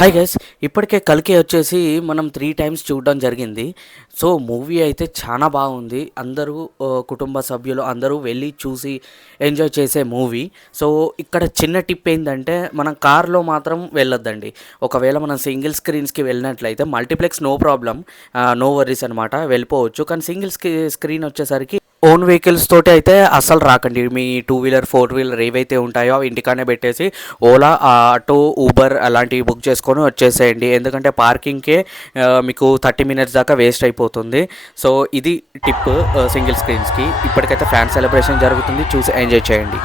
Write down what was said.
Hi guys, ఇప్పటికే కల్కి వచ్చేసి మనం 3 టైమ్స్ చూడడం జరిగింది. సో మూవీ అయితే చాలా బాగుంది. అందరూ కుటుంబ సభ్యులు అందరూ వెళ్ళి చూసి ఎంజాయ్ చేసే మూవీ. సో ఇక్కడ చిన్న టిప్ ఏంటంటే, మనం కార్లో మాత్రం వెళ్ళొద్దండి. ఒకవేళ మనం సింగిల్ స్క్రీన్స్కి వెళ్ళినట్లయితే multiplex no problem, no worries అనమాట, వెళ్ళిపోవచ్చు. కానీ సింగిల్ స్క్రీన్ వచ్చేసరికి ఓన్ వెహికల్స్ తోటి అయితే అస్సలు రాకండి. మీ 2 వీలర్ 4 వీలర్ ఏవైతే ఉంటాయో ఇంటికానే పెట్టేసి ఓలా, ఆటో, ఊబర్ అలాంటివి బుక్ చేసుకొని వచ్చేసేయండి. ఎందుకంటే పార్కింగ్కే మీకు 30 మినిట్స్ దాకా వేస్ట్ అయిపోతుంది. సో ఇది టిప్ సింగిల్ స్క్రీన్స్కి. ఇప్పటికైతే ఫ్యాన్ సెలబ్రేషన్ జరుగుతుంది, చూసి ఎంజాయ్ చేయండి.